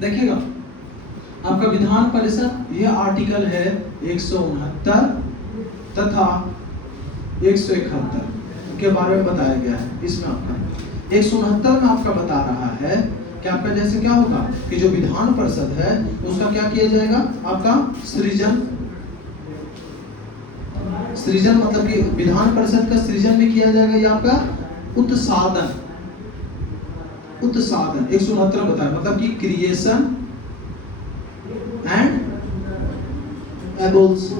देखिएगा आपका विधान परिषद, यह आर्टिकल है 169 तथा 171 के बारे में बताया गया है। इसमें आपका 169 में आपका बता रहा है कि आपका जैसे क्या होगा कि जो विधान परिषद है उसका क्या किया जाएगा, आपका सृजन मतलब कि विधान परिषद का सृजन में किया जाएगा, या आपका उत्साधन 169 बताया, मतलब कि क्रिएशन एंड एबोल्स,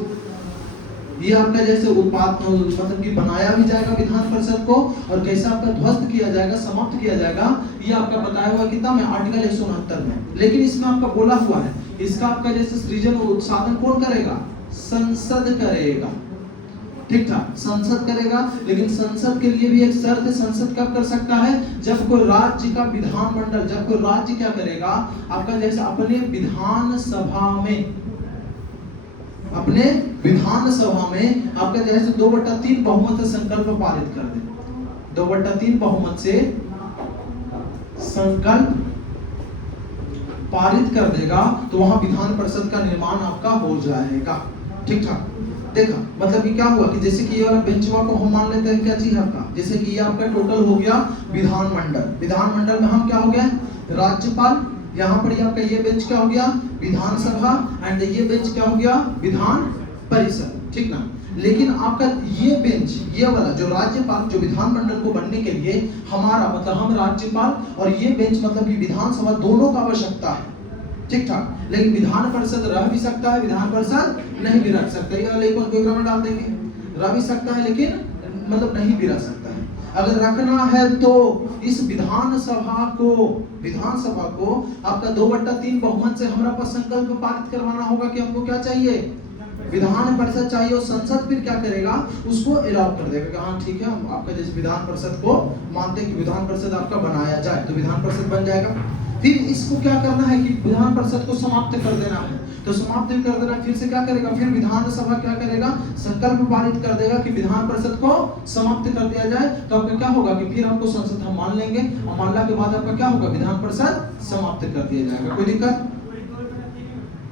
ये आपका जैसे उत्पाद मतलब कि बनाया भी जाएगा विधान परिषद को, और कैसे आपका ध्वस्त किया जाएगा, समाप्त किया जाएगा, ये आपका बताया हुआ कितना में आर्टिकल 169 में। लेकिन इसमें आपका बोला हुआ है इसका आपका जैसे सृजन और उत्साधन कौन करेगा, संसद करेगा। ठीक ठाक, संसद करेगा। लेकिन संसद के लिए भी एक शर्त है, संसद कब कर सकता है, जब कोई राज्य का विधानमंडल, जब कोई राज्य क्या करेगा, आपका जैसे अपने विधान सभा में आपका जैसे 2/3 बहुमत से संकल्प पारित कर दे, 2/3 बहुमत से संकल्प पारित कर देगा, तो वहां विधान परिषद का निर्माण आपका हो जाएगा। ठीक ठाक, देखा मतलब कि क्या हुआ कि जैसे कि ये वाला बेंचवा को हम मान लेते हैं क्या चीज आपका, जैसे कि ये आपका टोटल हो गया विधानमंडल में हम क्या हो गए, राज्यपाल, यहाँ पर आपका ये बेंच क्या हो गया, विधानसभा, एंड ये बेंच क्या हो गया, विधान परिषद। ठीक ना। लेकिन आपका ये बेंच, ये वाला जो राज्यपाल, जो विधानमंडल को बनने के लिए हमारा मतलब हम राज्यपाल और ये बेंच मतलब कि विधानसभा दोनों का आवश्यकता है। ठीक ठाक, लेकिन विधान परिषद रह भी सकता है, विधान परिषद नहीं भी रख सकता है, ये वाले एक में डाल देंगे, रह भी सकता है लेकिन मतलब नहीं भी रह सकता है। अगर रखना है तो इस विधानसभा को आपका 2/3 बहुमत से हमारा पास संकल्प पारित करवाना होगा कि हमको क्या चाहिए, विधान परिषद चाहिए, और संसद फिर क्या करेगा, उसको अलाउ कर देगा कि हाँ ठीक है, हम आपका जैसे विधान परिषद को मानते हैं कि विधान परिषद आपका बनाया जाए, तो विधान परिषद बन जाएगा। फिर इसको क्या करना है कि विधान परिषद को समाप्त कर देना है, तो समाप्त कर देना, फिर से क्या करेगा, फिर विधानसभा क्या करेगा, संकल्प पारित कर देगा कि विधान परिषद को समाप्त कर दिया जाए, तो आपका क्या होगा कि फिर आपको संसद हम मान लेंगे, और मानने के बाद आपका क्या होगा, विधान परिषद समाप्त कर दिया जाएगा। कोई दिक्कत?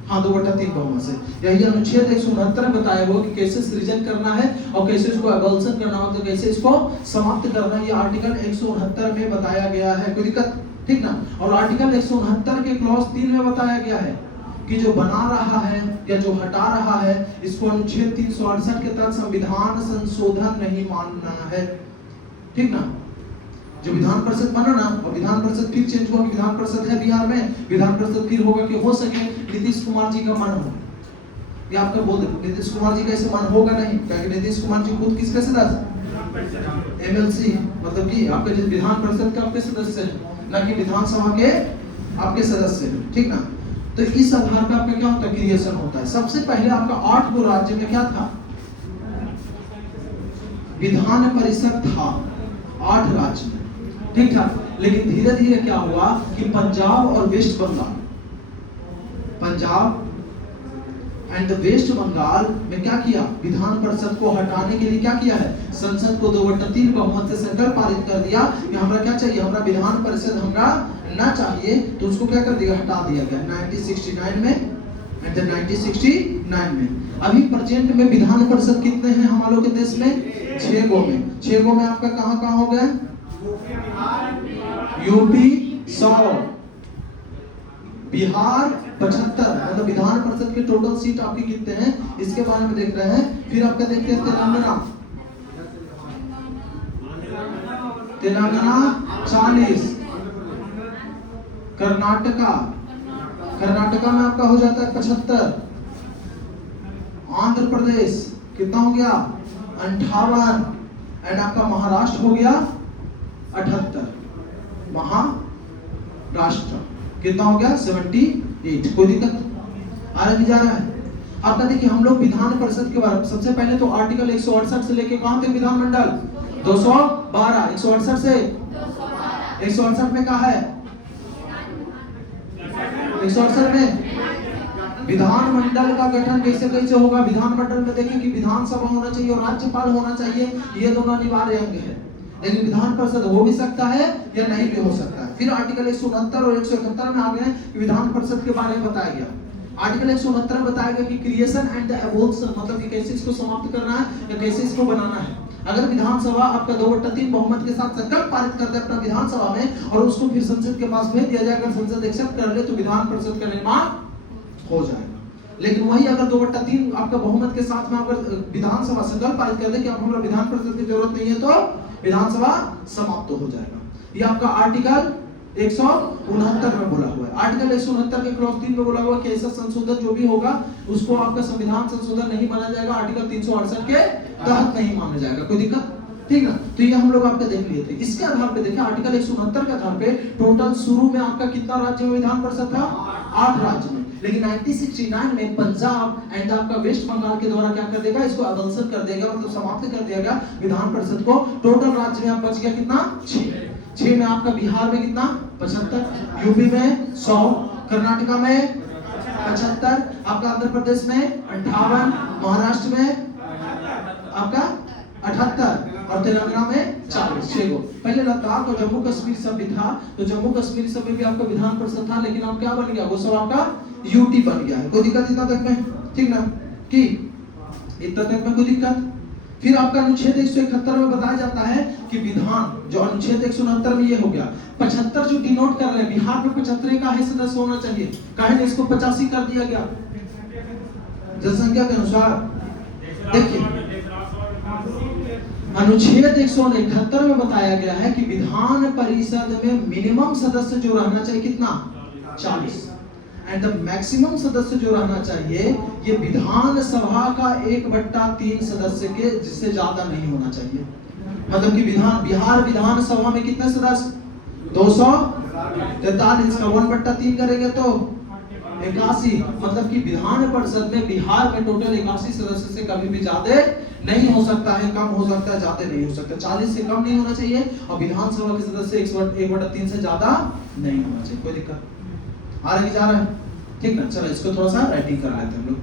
हाँ, 2/3 बहुमत से। यही अनुच्छेद 169 बताया हुआ कि कैसे सृजन करना है और कैसे इसको एबॉल्शन करना हो, तो कैसे इसको समाप्त करना है, ये आर्टिकल 169 में बताया गया है। कोई दिक्कत? ठीक ना। और आर्टिकल 169 के क्लॉज 3 में बताया गया है कि जो बना रहा है या जो हटा रहा है, इसको अनुच्छेद 368 के तहत संविधान संशोधन नहीं मानना है। ठीक ना। जो विधान परिषद बना ना, और विधान परिषद फिर चेंज हुआ कि विधान परिषद है बिहार में, विधान परिषद फिर होगा कि हो सके नीतीश कुमार जी का मन हो, ये आपका बोल दे, नीतीश कुमार जी का ऐसे मन होगा नहीं, क्योंकि नीतीश कुमार जी खुद किसके सदस्य, एमएलसी, मतलब कि आपके जो विधान परिषद के आपके सदस्य हैं, ना कि विधानसभा के आपके सदस्य हैं। ठीक ना। तो इस आधार पर आपका क्या होता है, क्रिएशन होता है। सबसे पहले आपका 8 गो राज्य में क्या था, विधान परिषद था 8 राज्य में। ठीक ठाक। लेकिन धीरे धीरे क्या हुआ कि पंजाब और वेस्ट बंगाल, पंजाब एंड वेस्ट बंगाल में क्या किया, विधान परिषद को हटाने के लिए क्या किया है, संसद को 2/3 बहुमत से संकल्प पारित कर दिया कि हमरा क्या चाहिए, हमरा विधान परिषद हमरा ना चाहिए, तो उसको क्या कर दिया, हटा दिया गया 1969 में एंड 1969 में। अभी प्रेजेंट में विधान परिषद कितने हैं हमारे के देश में, 6 गो में। 6 गो में आपका कहां हो गया, यूपी 100, बिहार 75, मतलब विधान परिषद के टोटल सीट आपकी कितने हैं इसके बारे में देख रहे हैं। फिर आपका देखते हैं तेलंगाना 40, कर्नाटका में आपका हो जाता है 75, आंध्र प्रदेश कितना हो गया 58, एंड आपका महाराष्ट्र हो गया 78, महाराष्ट्र कितना हो गया 78। कोई दिक्कत आ रहा जा रहा है आपका। देखिए हम लोग विधान परिषद के बारे में सबसे पहले तो आर्टिकल 168 से लेके कहां तक विधानमंडल 212, 168 से 168 में कहा है, 168 में विधानमंडल का गठन कैसे कैसे होगा। विधानमंडल में देखिए कि विधानसभा होना चाहिए और राज्यपाल होना चाहिए, ये दोनों अनिवार्य अंग है। लेकिन विधान परिषद हो भी सकता है या नहीं भी हो सकता है। फिर आर्टिकल 169 और 171 में आ गए कि विधान परिषद के बारे में बताया गया। आर्टिकल 169 में बताया गया कि क्रिएशन एंड द एबोल्यूशन, मतलब कि कैसे इसको समाप्त करना है या कैसे इसको बनाना है। अगर विधानसभा आपका 2/3 बहुमत के साथ संकल्प पारित करता है अपना विधानसभा में और उसको फिर संसद के पास भेज दिया जाए, अगर संसद एक्सेप्ट कर ले तो विधान परिषद का निर्माण हो जाएगा। लेकिन वही अगर 2/3 आपका बहुमत के साथ में अगर विधानसभा संकल्प पारित कर दे कि अब हमारा विधान परिषद की जरूरत नहीं है तो विधानसभा समाप्त हो जाएगा। ये आपका आर्टिकल 169 में बोला हुआ है। आर्टिकल 169 के क्लॉज 3 में बोला हुआ कि ऐसा संशोधन जो भी होगा उसको आपका संविधान संशोधन नहीं माना जाएगा, आर्टिकल 368 के तहत नहीं माना जाएगा। कोई दिक्कत? ठीक ना? तो ये हम लोग आपके देख लिए थे। इसके आधार पे देखिए आर्टिकल 169 के आधार पे टोटल शुरू में आपका कितना राज्य में विधान परिषद था? 8 राज्य में। लेकिन 1969 में पंजाब एंड आपका वेस्ट बंगाल के द्वारा क्या कर देगा, इसको अबॉलिश कर देगा, मतलब समाप्त कर देगा विधान परिषद को। टोटल राज्य में आप बच गया कितना? 6 में आपका बिहार में कितना? 75, यूपी में 100, कर्नाटका में 75, आपका आंध्र प्रदेश में 58, महाराष्ट्र में आपका 78 और तेलंगाना में 40। 6 गो। पहले लद्दाख और जम्मू कश्मीर सब भी था, तो जम्मू कश्मीर सब में भी आपका विधान परिषद था, लेकिन अब क्या बन गया, वो सब आपका यूटी बन गया है। कोई दिक्कत इतना तक में? ठीक ना? कि इतना तक में कोई दिक्कत? फिर आपका अनुच्छेद 171 में बताया जाता है कि विधान जो अनुच्छेद 169 में ये हो गया 75 जो डिनोट कर रहे हैं, बिहार में 75 का है सदस्य होना चाहिए, काहे इसको 85 कर दिया गया जनसंख्या के अनुसार। देखिए अनुच्छेद 171 में बताया गया है कि विधान परिषद में मिनिमम सदस्य जो रहना चाहिए कितना? 40 एंड द मैक्सिमम सदस्य जो रहना चाहिए ये विधानसभा का 1/3 सदस्य के जिससे ज्यादा नहीं होना चाहिए। मतलब कि बिहार विधानसभा में कितने सदस्य? 243 का 1/3 करेंगे तो 81, मतलब कि विधान परिषद में बिहार में टोटल 81 सदस्य से कभी भी ज्यादा नहीं हो सकता है, कम हो सकता है, ज्यादा नहीं हो सकता। 40 से कम नहीं होना चाहिए और विधानसभा के सदस्य 1/3 से ज्यादा नहीं होना चाहिए। कोई दिक्कत? आ रही जा रहा है? ठीक ना? चलो इसको थोड़ा सा राइटिंग कर लेते हैं हम लोग।